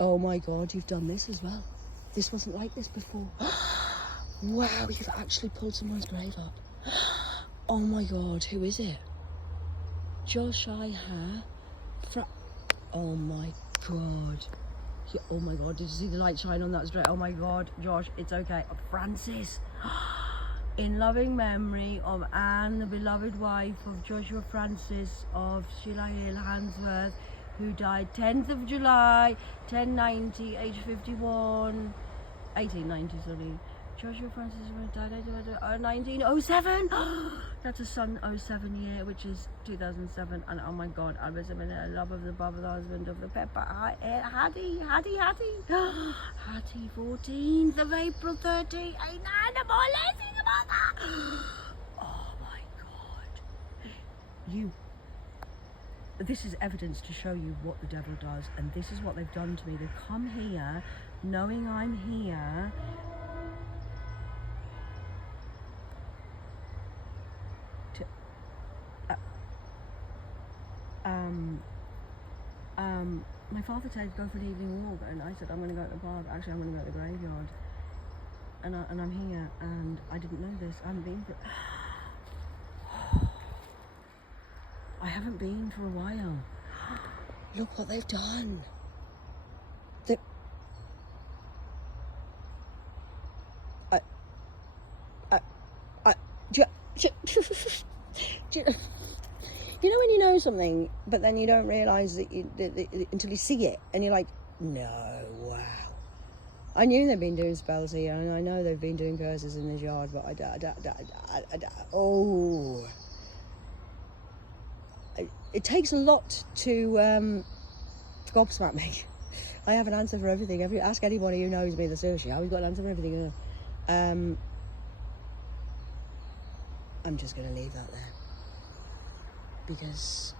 Oh my God, you've done this as well. This wasn't like this before. Wow, you've actually pulled someone's grave up. Oh my God, who is it? Josh oh my God. Oh my God, did you see the light shine on that straight? Oh my God, Josh, it's okay. Francis. In loving memory of Anne, the beloved wife of Joshua Francis of Sheila Hill, Handsworth, who died 10th of July, 1090, age 51, 1890, sorry. Joshua Francis died 1907. That's a son 07 year, which is 2007. And oh my God, I was in the love of the above the husband of the pepper. Hattie. Hattie, 14th of April 30. Ain't no more lazy about that. Oh my God. This is evidence to show you what the devil does, and this is what they've done to me. They've come here knowing I'm here. My father said go for an evening walk, and I said I'm going to go to the park. Actually, I'm going to go to the graveyard, and I'm here, and I didn't know this. I haven't been for a while. Look what they've done. You know when you know something, but then you don't realise that until you see it, and you're like, no, wow. I knew they'd been doing spells here, and I know they've been doing curses in this yard, but it takes a lot to gobsmack me. I have an answer for everything. Ask anybody who knows me, the sushi. I've got an answer for everything. I'm just going to leave that there, because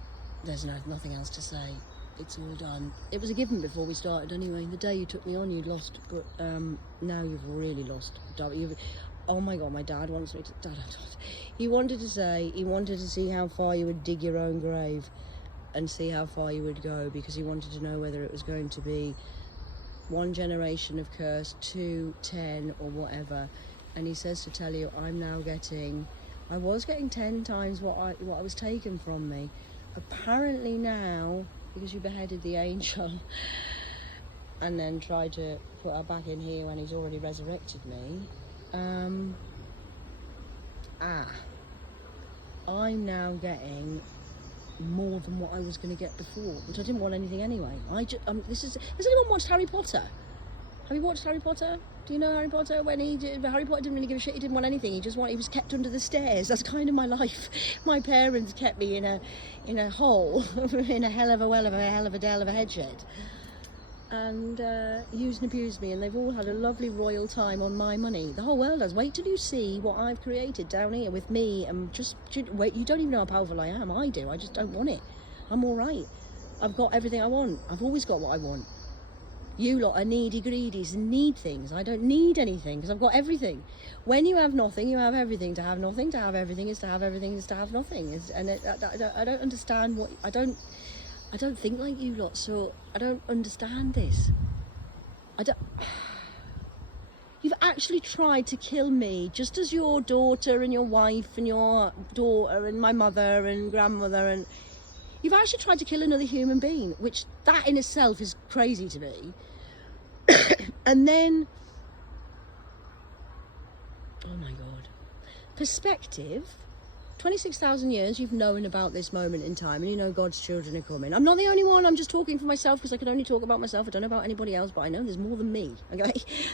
there's nothing else to say. It's all done. It was a given before we started anyway. The day you took me on, you'd lost, but now you've really lost. Oh my God, my dad wants me to... He wanted to see how far you would dig your own grave and see how far you would go, because he wanted to know whether it was going to be 1 generation of curse, 2, 10, or whatever. And he says to tell you, I was getting 10 times what I was taken from me. Apparently now, because you beheaded the angel and then tried to put her back in here when he's already resurrected me, I'm now getting more than what I was going to get before, which I didn't want anything anyway. Has anyone watched Harry Potter? Have you watched Harry Potter? Do you know Harry Potter? Harry Potter didn't really give a shit. He didn't want anything. He was kept under the stairs. That's kind of my life. My parents kept me in a hole, in a hell of a head shed, and used and abused me. And they've all had a lovely royal time on my money. The whole world has. Wait till you see what I've created down here with me. And just wait. You don't even know how powerful I am. I do. I just don't want it. I'm all right. I've got everything I want. I've always got what I want. You lot are needy greedies and need things. I don't need anything because I've got everything. When you have nothing, you have everything. To have nothing, to have everything is to have everything is to have nothing. I don't understand what... I don't think like you lot, so I don't understand this. You've actually tried to kill me, just as your daughter and your wife and your daughter and my mother and grandmother, and you've actually tried to kill another human being, which that in itself is crazy to me. And then, oh my God, perspective. 26,000 years you've known about this moment in time, and you know God's children are coming. I'm not the only one. I'm just talking for myself, because I can only talk about myself. I don't know about anybody else, but I know there's more than me. Okay,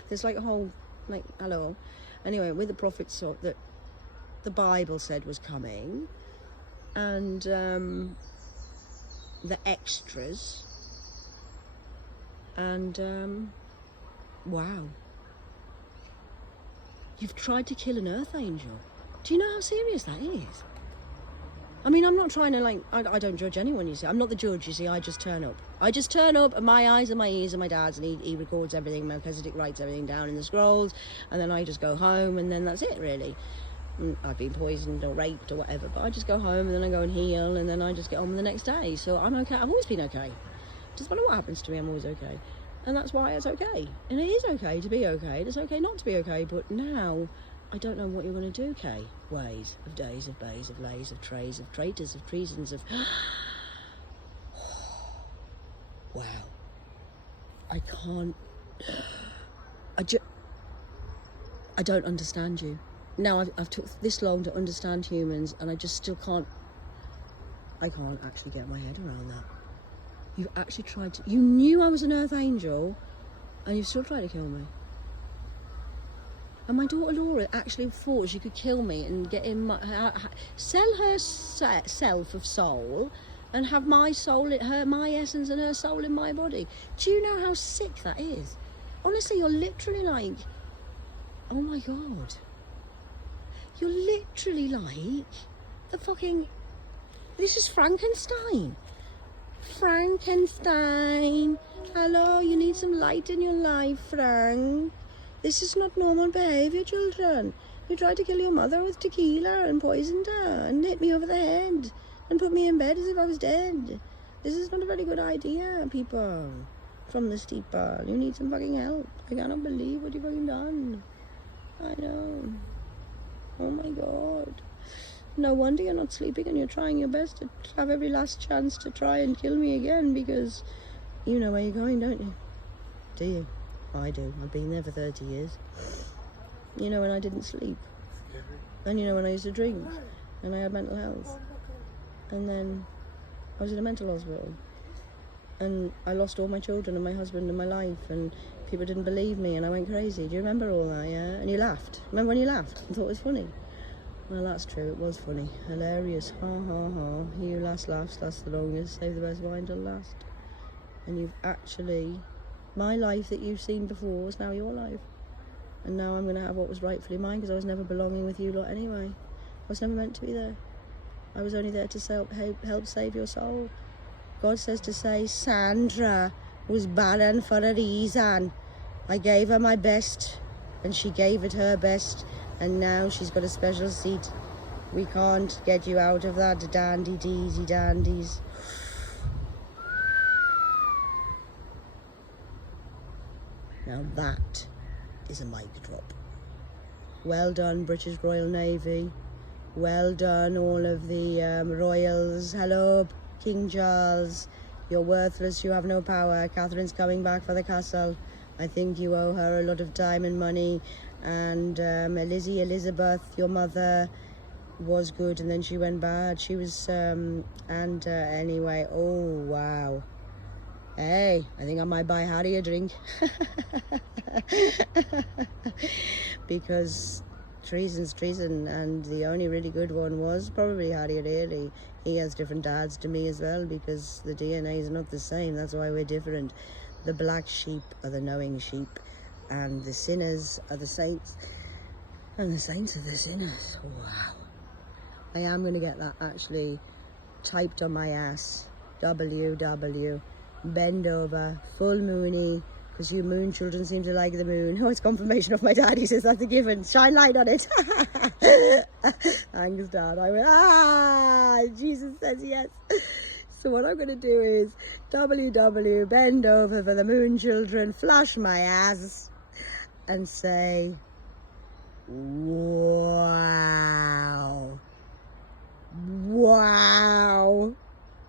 there's like a whole, like, hello. Anyway, with the prophets that the Bible said was coming, and the extras, and wow, you've tried to kill an earth angel. Do you know how serious that is? I mean, I'm not trying to, like, I don't judge anyone, you see. I'm not the judge, you see. I just turn up. And my eyes and my ears are my dad's, and he records everything. Melchizedek writes everything down in the scrolls, and then I just go home, and then that's it, really. I've been poisoned or raped or whatever, but I just go home, and then I go and heal, and then I just get on with the next day. So I'm okay. I've always been okay. Doesn't matter what happens to me, I'm always okay. And that's why it's okay. And it is okay to be okay. It's okay not to be okay. But now, I don't know what you're going to do, Kay. Ways of days, of bays, of lays, of trays, of traitors, of treasons, of... Wow. I can't... I don't understand you. Now, I've took this long to understand humans, and I just still can't... I can't actually get my head around that. You've actually tried to... You knew I was an earth angel, and you still tried to kill me. And my daughter Laura actually thought she could kill me and get in sell her self of soul and have my soul, my essence and her soul in my body. Do you know how sick that is? Honestly, you're literally like, oh my God. You're literally like the fucking, this is Frankenstein. Frankenstein. Hello, you need some light in your life, Frank. This is not normal behaviour, children. You tried to kill your mother with tequila and poisoned her and hit me over the head and put me in bed as if I was dead. This is not a very good idea, people. From the steeple. You need some fucking help. I cannot believe what you've fucking done. I know. Oh my God. No wonder you're not sleeping and you're trying your best to have every last chance to try and kill me again, because you know where you're going, don't you? Do you? I do. I've been there for 30 years. You know when I didn't sleep. And you know when I used to drink. And I had mental health. And then I was in a mental hospital. And I lost all my children and my husband and my life. And people didn't believe me and I went crazy. Do you remember all that, yeah? And you laughed. Remember when you laughed and thought it was funny? Well, that's true. It was funny. Hilarious. Ha, ha, ha. He who last laughs lasts the longest. Save the best wine till last. And you've actually... My life that you've seen before is now your life. And now I'm going to have what was rightfully mine, because I was never belonging with you lot anyway. I was never meant to be there. I was only there to help save your soul. God says to say, Sandra was barren for a reason. I gave her my best, and she gave it her best, and now she's got a special seat. We can't get you out of that dandy-deesy dandies. Now that is a mic drop. Well done, British Royal Navy. Well done, all of the royals. Hello, King Charles. You're worthless, you have no power. Catherine's coming back for the castle. I think you owe her a lot of time and money. And Elizabeth, your mother, was good and then she went bad. She was, anyway, oh, wow. Hey, I think I might buy Harry a drink. Because treason's treason, and the only really good one was probably Harry really. He has different dads to me as well, because the DNA is not the same. That's why we're different. The black sheep are the knowing sheep, and the sinners are the saints, and the saints are the sinners. Wow. I am going to get that actually typed on my ass. WW. Bend over, full moony, because you moon children seem to like the moon. Oh, it's confirmation of my dad. He says that's a given. Shine light on it. Thanks, Dad. I went, Jesus says yes. So what I'm going to do is WW, bend over for the moon children, flash my ass, and say, wow. Wow.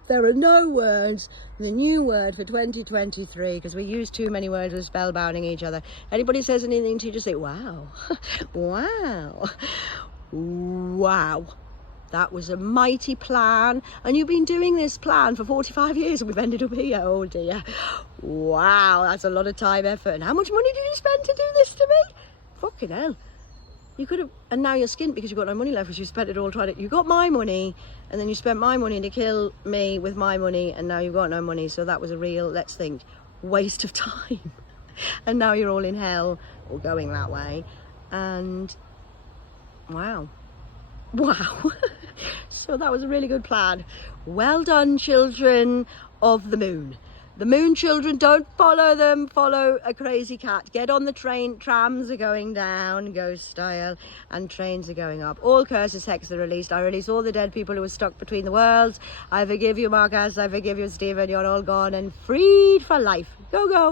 There are no words. The new word for 2023, because we use too many words with spellbounding each other. Anybody says anything to you, just say, wow. Wow. Wow. That was a mighty plan. And you've been doing this plan for 45 years and we've ended up here. Oh dear. Wow, that's a lot of time, effort. And how much money did you spend to do this to me? Fucking hell. You could have, and now you're skint because you've got no money left because you spent it all trying to, you got my money and then you spent my money to kill me with my money, and now you've got no money. So that was a real, let's think, waste of time. And now you're all in hell or going that way. And wow. Wow. So that was a really good plan. Well done, children of the moon. The moon children, don't follow them. Follow a crazy cat. Get on the train. Trams are going down, ghost style, and trains are going up. All curses, hexes are released. I release all the dead people who were stuck between the worlds. I forgive you, Marcus. I forgive you, Stephen. You're all gone and freed for life. Go, go.